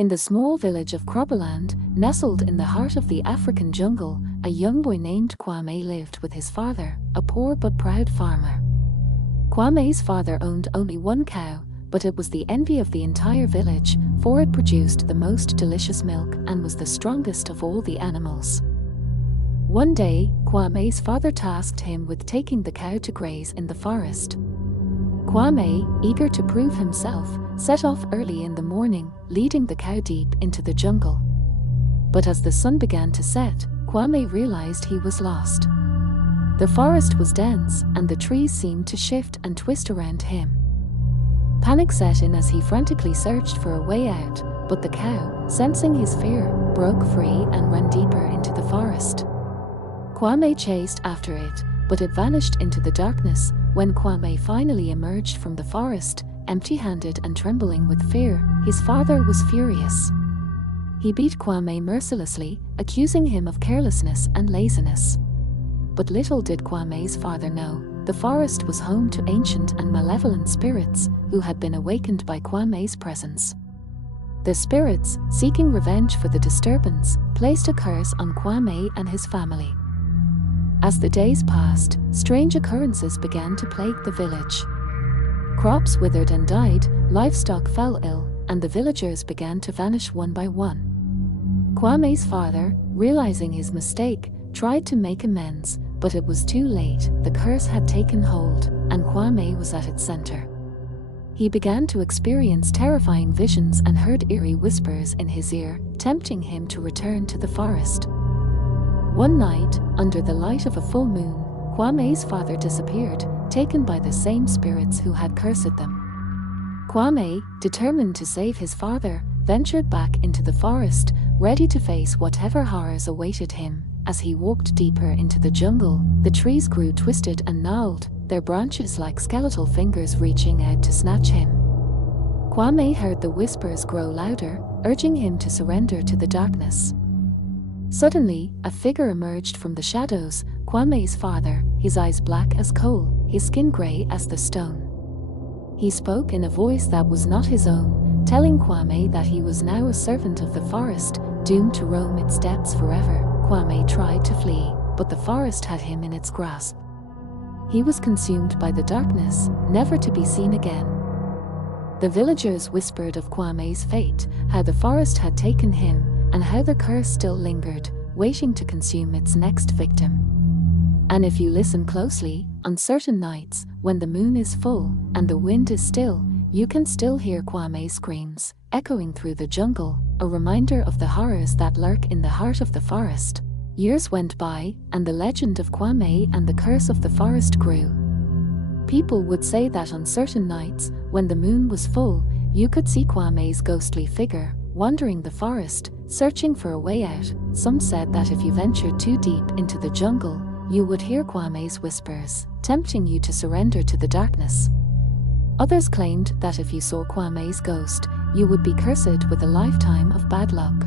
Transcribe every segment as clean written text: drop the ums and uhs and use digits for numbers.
In the small village of Kroboland, nestled in the heart of the African jungle, a young boy named Kwame lived with his father, a poor but proud farmer. Kwame's father owned only one cow, but it was the envy of the entire village, for it produced the most delicious milk and was the strongest of all the animals. One day, Kwame's father tasked him with taking the cow to graze in the forest. Kwame, eager to prove himself, set off early in the morning, leading the cow deep into the jungle. But as the sun began to set, Kwame realized he was lost. The forest was dense, and the trees seemed to shift and twist around him. Panic set in as he frantically searched for a way out, but the cow, sensing his fear, broke free and ran deeper into the forest. Kwame chased after it, but it vanished into the darkness. When Kwame finally emerged from the forest, empty-handed and trembling with fear, his father was furious. He beat Kwame mercilessly, accusing him of carelessness and laziness. But little did Kwame's father know, the forest was home to ancient and malevolent spirits who had been awakened by Kwame's presence. The spirits, seeking revenge for the disturbance, placed a curse on Kwame and his family. As the days passed, strange occurrences began to plague the village. Crops withered and died, livestock fell ill, and the villagers began to vanish one by one. Kwame's father, realizing his mistake, tried to make amends, but it was too late. The curse had taken hold, and Kwame was at its center. He began to experience terrifying visions and heard eerie whispers in his ear, tempting him to return to the forest. One night, under the light of a full moon, Kwame's father disappeared, taken by the same spirits who had cursed them. Kwame, determined to save his father, ventured back into the forest, ready to face whatever horrors awaited him. As he walked deeper into the jungle, the trees grew twisted and gnarled, their branches like skeletal fingers reaching out to snatch him. Kwame heard the whispers grow louder, urging him to surrender to the darkness. Suddenly, a figure emerged from the shadows, Kwame's father, his eyes black as coal, his skin grey as the stone. He spoke in a voice that was not his own, telling Kwame that he was now a servant of the forest, doomed to roam its depths forever. Kwame tried to flee, but the forest had him in its grasp. He was consumed by the darkness, never to be seen again. The villagers whispered of Kwame's fate, how the forest had taken him, and how the curse still lingered, waiting to consume its next victim. And if you listen closely, on certain nights, when the moon is full and the wind is still, you can still hear Kwame's screams, echoing through the jungle, a reminder of the horrors that lurk in the heart of the forest. Years went by, and the legend of Kwame and the curse of the forest grew. People would say that on certain nights, when the moon was full, you could see Kwame's ghostly figure, wandering the forest, searching for a way out. Some said that if you ventured too deep into the jungle, you would hear Kwame's whispers, tempting you to surrender to the darkness. Others claimed that if you saw Kwame's ghost, you would be cursed with a lifetime of bad luck.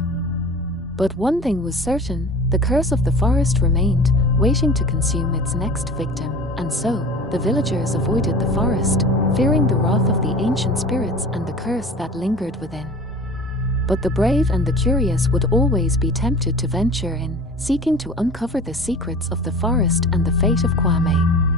But one thing was certain, the curse of the forest remained, waiting to consume its next victim, and so, the villagers avoided the forest, fearing the wrath of the ancient spirits and the curse that lingered within. But the brave and the curious would always be tempted to venture in, seeking to uncover the secrets of the forest and the fate of Kwame.